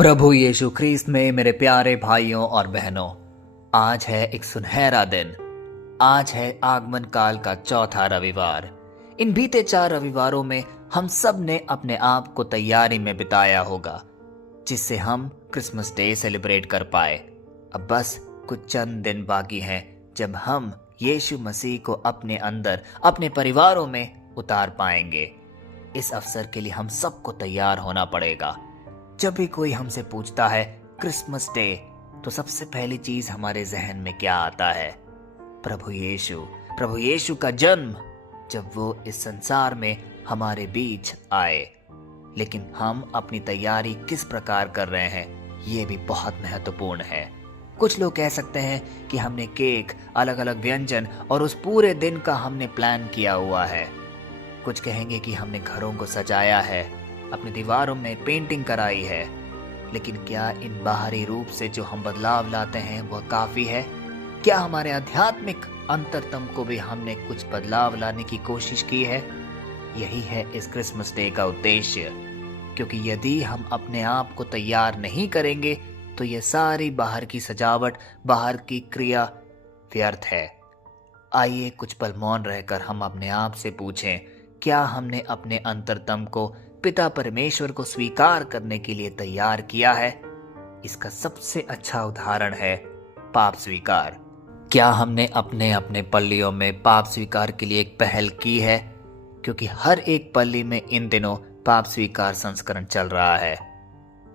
प्रभु यीशु ख्रीस्त में मेरे प्यारे भाइयों और बहनों, आज है एक सुनहरा दिन। आज है आगमन काल का चौथा रविवार। इन बीते 4 रविवारों में हम सब ने अपने आप को तैयारी में बिताया होगा, जिससे हम क्रिसमस डे सेलिब्रेट कर पाए। अब बस कुछ चंद दिन बाकी हैं जब हम यीशु मसीह को अपने अंदर, अपने परिवारों में उतार पाएंगे। इस अवसर के लिए हम सबको तैयार होना पड़ेगा। जब भी कोई हमसे पूछता है क्रिसमस डे, तो सबसे पहली चीज हमारे जहन में क्या आता है? प्रभु यीशु का जन्म, जब वो इस संसार में हमारे बीच आए। लेकिन हम अपनी तैयारी किस प्रकार कर रहे हैं, ये भी बहुत महत्वपूर्ण है। कुछ लोग कह सकते हैं कि हमने केक, अलग अलग व्यंजन और उस पूरे दिन का हमने प्लान किया हुआ है। कुछ कहेंगे कि हमने घरों को सजाया है, अपनी दीवारों में पेंटिंग कराई है। लेकिन क्या इन बाहरी रूप से जो हम बदलाव लाते हैं वह काफी है? क्या हमारे आध्यात्मिक अंतरतम को भी हमने कुछ बदलाव लाने की कोशिश की है? यही है इस क्रिसमस डे का उद्देश्य। क्योंकि यदि हम अपने आप को तैयार नहीं करेंगे तो ये सारी बाहर की सजावट, बाहर की क्रिया व्यर्थ है। आइए कुछ पल मौन रहकर हम अपने आप से पूछें, क्या हमने अपने अंतरतम को पिता परमेश्वर को स्वीकार करने के लिए तैयार किया है? इसका सबसे अच्छा उदाहरण है पाप स्वीकार। क्या हमने अपने अपने पल्लियों में पाप स्वीकार के लिए एक पहल की है? क्योंकि हर एक पल्ली में इन दिनों पाप स्वीकार संस्करण चल रहा है।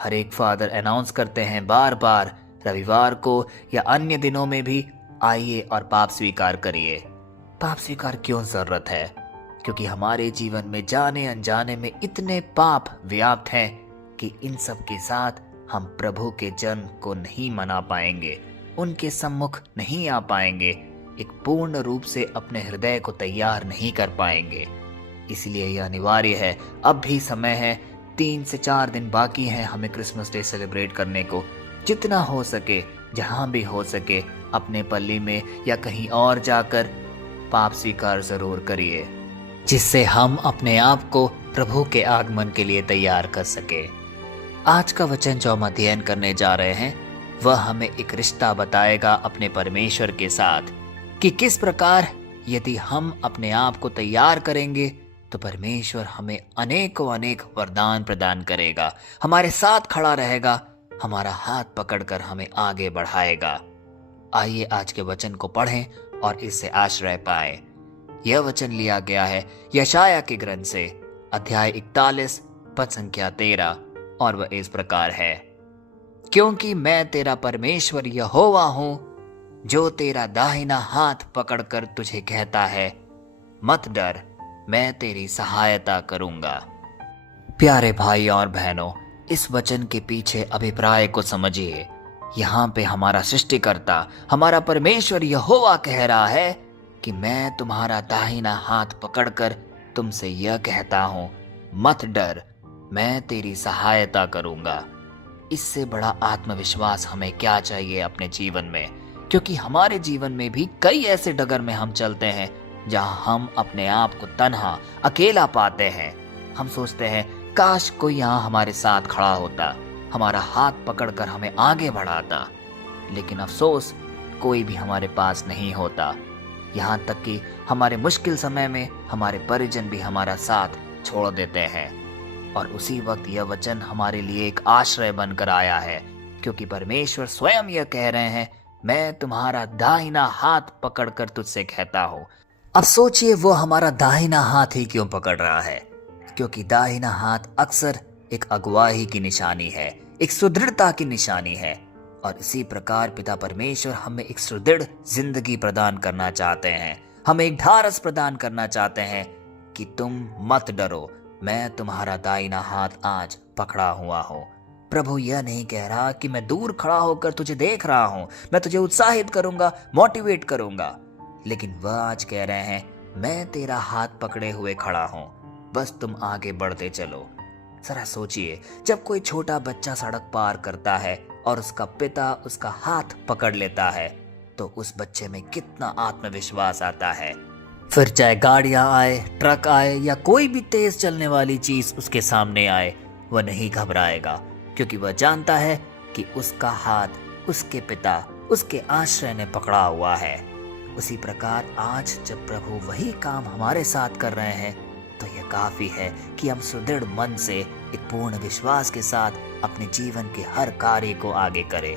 हर एक फादर अनाउंस करते हैं बार बार, रविवार को या अन्य दिनों में भी, आइए और पाप स्वीकार करिए। पाप स्वीकार क्यों जरूरत है? क्योंकि हमारे जीवन में जाने अनजाने में इतने पाप व्याप्त हैं कि इन सब के साथ हम प्रभु के जन्म को नहीं मना पाएंगे, उनके सम्मुख नहीं आ पाएंगे, एक पूर्ण रूप से अपने हृदय को तैयार नहीं कर पाएंगे। इसलिए यह अनिवार्य है। अब भी समय है, 3 से 4 दिन बाकी हैं हमें क्रिसमस डे सेलिब्रेट करने को। जितना हो सके, जहां भी हो सके, अपने पल्ली में या कहीं और जाकर पाप स्वीकार जरूर करिए, जिससे हम अपने आप को प्रभु के आगमन के लिए तैयार कर सके। आज का वचन जो हम अध्ययन करने जा रहे हैं, वह हमें एक रिश्ता बताएगा अपने परमेश्वर के साथ, कि किस प्रकार यदि हम अपने आप को तैयार करेंगे तो परमेश्वर हमें अनेकों अनेक वरदान प्रदान करेगा, हमारे साथ खड़ा रहेगा, हमारा हाथ पकड़कर हमें आगे बढ़ाएगा। आइए आज के वचन को पढ़ें और इससे आश्रय पाएं। यह वचन लिया गया है यशाया के ग्रंथ से, अध्याय 41 पद संख्या 13, और वह इस प्रकार है। क्योंकि मैं तेरा परमेश्वर यहोवा हूं, जो तेरा दाहिना हाथ पकड़कर तुझे कहता है, मत डर, मैं तेरी सहायता करूंगा। प्यारे भाई और बहनों, इस वचन के पीछे अभिप्राय को समझिए। यहाँ पे हमारा सृष्टिकर्ता, हमारा परमेश्वर यहोवा कह रहा है कि मैं तुम्हारा दाहिना हाथ पकड़कर तुमसे यह कहता हूं, मत डर, मैं तेरी सहायता करूंगा। इससे बड़ा आत्मविश्वास हमें क्या चाहिए अपने जीवन में? क्योंकि हमारे जीवन में भी कई ऐसे डगर में हम चलते हैं जहां हम अपने आप को तन्हा, अकेला पाते हैं। हम सोचते हैं काश कोई यहाँ हमारे साथ खड़ा होता, हमारा हाथ पकड़कर हमें आगे बढ़ाता। लेकिन अफसोस, कोई भी हमारे पास नहीं होता। यहाँ तक कि हमारे मुश्किल समय में हमारे परिजन भी हमारा साथ छोड़ देते हैं। और उसी वक्त यह वचन हमारे लिए एक आश्रय बनकर आया है, क्योंकि परमेश्वर स्वयं यह कह रहे हैं, मैं तुम्हारा दाहिना हाथ पकड़कर तुझसे कहता हूँ। अब सोचिए, वो हमारा दाहिना हाथ ही क्यों पकड़ रहा है? क्योंकि दाहिना हाथ अक्सर एक अगुवाई की निशानी है, एक सुदृढ़ता की निशानी है। और इसी प्रकार पिता परमेश्वर हमें एक सुदृढ़ जिंदगी प्रदान करना चाहते हैं, हमें एक ढारस प्रदान करना चाहते हैं कि तुम मत डरो, मैं तुम्हारा दाहिना हाथ आज पकड़ा हुआ हूँ। प्रभु यह नहीं कह रहा कि मैं दूर खड़ा होकर तुझे देख रहा हूँ, मैं तुझे उत्साहित करूंगा, मोटिवेट करूंगा। लेकिन वह आज कह रहे हैं, मैं तेरा हाथ पकड़े हुए खड़ा हूँ, बस तुम आगे बढ़ते चलो। जरा सोचिए, जब कोई छोटा बच्चा सड़क पार करता है और उसका पिता उसका हाथ पकड़ लेता है, तो उस बच्चे में कितना आत्मविश्वास आता है। फिर चाहे गाड़ियां आए, ट्रक आए या कोई भी तेज चलने वाली चीज उसके सामने आए, वह नहीं घबराएगा, क्योंकि वह जानता है कि उसका हाथ उसके पिता, उसके आश्रय ने पकड़ा हुआ है। उसी प्रकार आज जब प्रभु वही काम हमारे साथ कर रहे हैं, तो यह काफी है कि हम सुदृढ़ मन से एक पूर्ण विश्वास के साथ अपने जीवन के हर कार्य को आगे करें।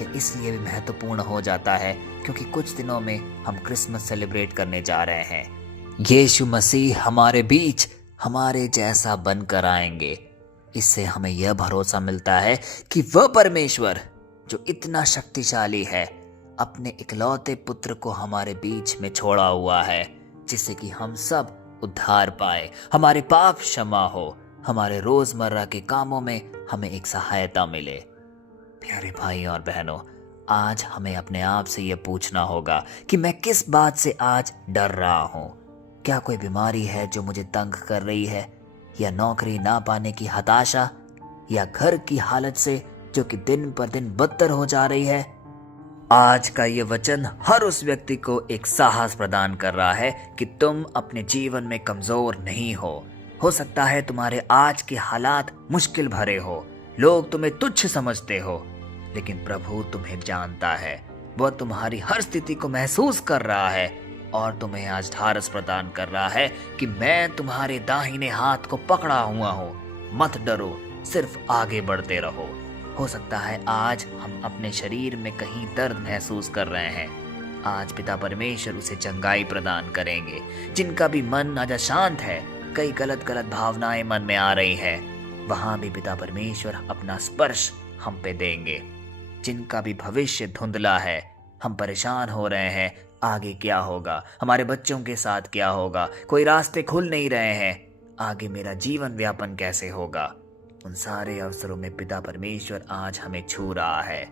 यह इसलिए भी महत्वपूर्ण हो जाता है क्योंकि कुछ दिनों में हम क्रिसमस सेलिब्रेट करने जा रहे हैं। यीशु मसीह हमारे बीच हमारे जैसा बनकर आएंगे। इससे हमें यह भरोसा मिलता है कि वह परमेश्वर जो इतना शक्तिशाली है, अपने इकलौते पुत्र को हमारे बीच में छोड़ा हुआ है, जिससे कि हम सब उद्धार पाए, हमारे पाप क्षमा हो, हमारे रोजमर्रा के कामों में हमें एक सहायता मिले। प्यारे भाई और बहनों, आज हमें अपने आप से यह पूछना होगा कि मैं किस बात से आज डर रहा हूँ। क्या कोई बीमारी है जो मुझे तंग कर रही है, या नौकरी ना पाने की हताशा, या घर की हालत से जो कि दिन पर दिन बदतर हो जा रही है। आज का ये वचन हर उस व्यक्ति को एक साहस प्रदान कर रहा है कि तुम अपने जीवन में कमजोर नहीं हो सकता है तुम्हारे आज के हालात मुश्किल भरे हो, लोग तुम्हें तुच्छ समझते हो, लेकिन प्रभु तुम्हें जानता है। वह तुम्हारी हर स्थिति को महसूस कर रहा है और तुम्हें आज ढारस प्रदान कर रहा है कि मैं तुम्हारे दाहिने हाथ को पकड़ा हुआ हूँ। मत डरो, सिर्फ आगे बढ़ते रहो। हो सकता है आज हम अपने शरीर में कहीं दर्द महसूस कर रहे हैं। आज पिता परमेश्वर उसे चंगाई प्रदान करेंगे। जिनका भी मन आज अशांत है, कई गलत भावनाएं मन में आ रही है, वहां भी पिता परमेश्वर अपना स्पर्श हम पे देंगे। जिनका भी भविष्य धुंधला है, हम परेशान हो रहे हैं, आगे क्या होगा, हमारे बच्चों के साथ क्या होगा, कोई रास्ते खुल नहीं रहे हैं, आगे मेरा जीवन व्यापन कैसे होगा, उन सारे अवसरों में पिता परमेश्वर आज हमें छू रहा है।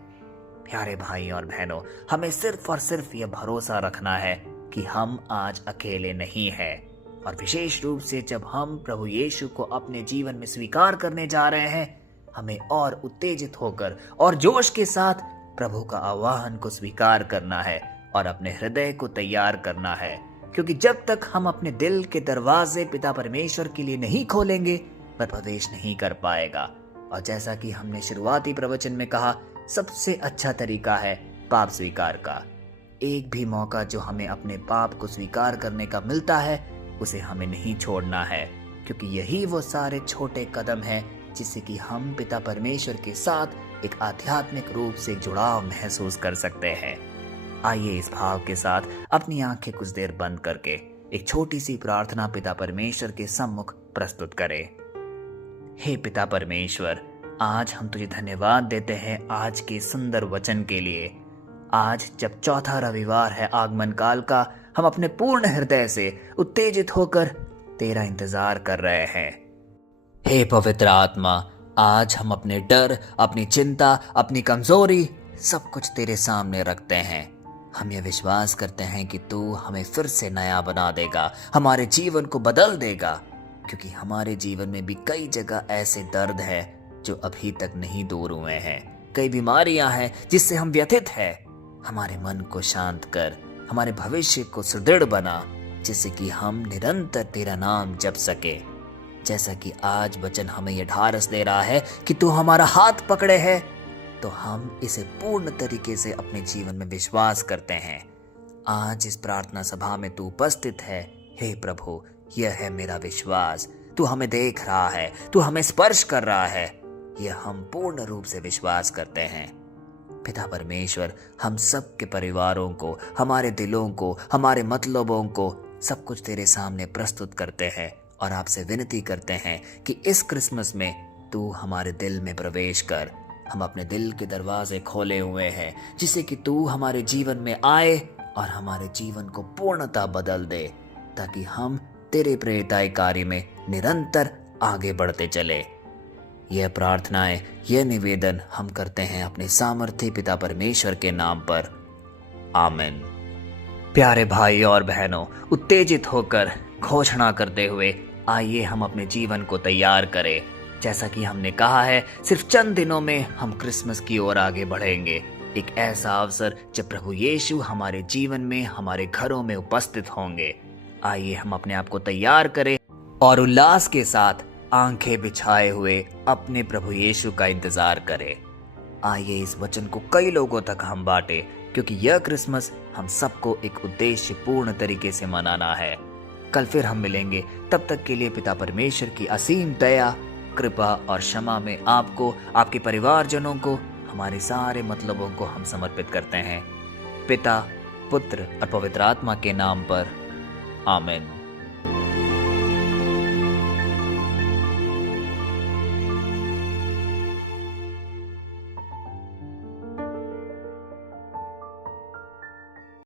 प्यारे भाई और बहनों, हमें सिर्फ और सिर्फ यह भरोसा रखना है कि हम आज अकेले नहीं हैं, और विशेष रूप से जब हम प्रभु यीशु को अपने जीवन में स्वीकार करने जा रहे हैं, हमें और उत्तेजित होकर और जोश के साथ प्रभु का आह्वान को स्वीकार करना है और अपने हृदय को तैयार करना है। क्योंकि जब तक हम अपने दिल के दरवाजे पिता परमेश्वर के लिए नहीं खोलेंगे, वह प्रवेश नहीं कर पाएगा। और जैसा कि हमने शुरुआती प्रवचन में कहा, सबसे अच्छा तरीका है पाप स्वीकार का। एक भी मौका जो हमें अपने पाप को स्वीकार करने का मिलता है, उसे हमें नहीं छोड़ना है, क्योंकि यही वो सारे छोटे कदम हैं जिससे कि हम पिता परमेश्वर के साथ एक आध्यात्मिक रूप से जुड़ाव महसूस कर सकते हैं। आइए इस भाव के साथ अपनी आंखें कुछ देर बंद करके एक छोटी सी प्रार्थना पिता परमेश्वर के सम्मुख प्रस्तुत करें। हे पिता परमेश्वर, आज हम तुझे धन्यवाद देते हैं आज के सुंदर वचन के लिए। आज जब चौथा रविवार है आगमन काल का, हम अपने पूर्ण हृदय से उत्तेजित होकर तेरा इंतजार कर रहे हैं। हे पवित्र आत्मा, आज हम अपने डर, अपनी चिंता, अपनी कमजोरी सब कुछ तेरे सामने रखते हैं। हम ये विश्वास करते हैं कि तू हमें फिर से नया बना देगा, हमारे जीवन को बदल देगा, क्योंकि हमारे जीवन में भी कई जगह ऐसे दर्द है जो अभी तक नहीं दूर हुए हैं, कई बीमारियां हैं जिससे हम व्यथित हैं। हमारे मन को शांत कर, हमारे भविष्य को सुदृढ़ बना, जिससे कि हम निरंतर तेरा नाम जप सके। जैसा कि आज वचन हमें यह ढारस दे रहा है कि तू हमारा हाथ पकड़े है, तो हम इसे पूर्ण तरीके से अपने जीवन में विश्वास करते हैं। आज इस प्रार्थना सभा में तू उपस्थित है। हे प्रभु, यह है मेरा विश्वास। तू हमें देख रहा है, तू हमें स्पर्श कर रहा है, यह हम पूर्ण रूप से विश्वास करते हैं। पिता परमेश्वर, हम सब के परिवारों को, हमारे दिलों को, हमारे मतलबों को सब कुछ तेरे सामने प्रस्तुत करते हैं और आपसे विनती करते हैं कि इस क्रिसमस में तू हमारे दिल में प्रवेश कर। हम अपने दिल के दरवाजे खोले हुए हैं, जिससे कि तू हमारे जीवन में आए और हमारे जीवन को पूर्णतः बदल दे, ताकि हम तेरे प्रेरिताई कार्य में निरंतर आगे बढ़ते चले। यह प्रार्थनाएं, यह निवेदन हम करते हैं अपने सामर्थी पिता परमेश्वर के नाम पर। आमीन। प्यारे भाई और बहनों, उत्तेजित होकर घोषणा करते हुए आइए हम अपने जीवन को तैयार करें। जैसा कि हमने कहा है, सिर्फ चंद दिनों में हम क्रिसमस की ओर आगे बढ़ेंगे। एक ऐसा अवसर जब प्रभु यीशु हमारे जीवन में, हमारे घरों में उपस्थित होंगे। आइए हम अपने आप को तैयार करें और उल्लास के साथ आंखें बिछाए हुए अपने प्रभु यीशु का इंतजार करें। आइए इस वचन को कई लोगों तक हम बांटें, क्योंकि यह क्रिसमस हम सबको एक उद्देश्य पूर्ण तरीके से मनाना है। कल फिर हम मिलेंगे, तब तक के लिए पिता परमेश्वर की असीम दया, कृपा और क्षमा में आपको, आपके परिवारजनों को, हमारे सारे मतलबों को हम समर्पित करते हैं। पिता, पुत्र और पवित्र आत्मा के नाम पर, आमीन।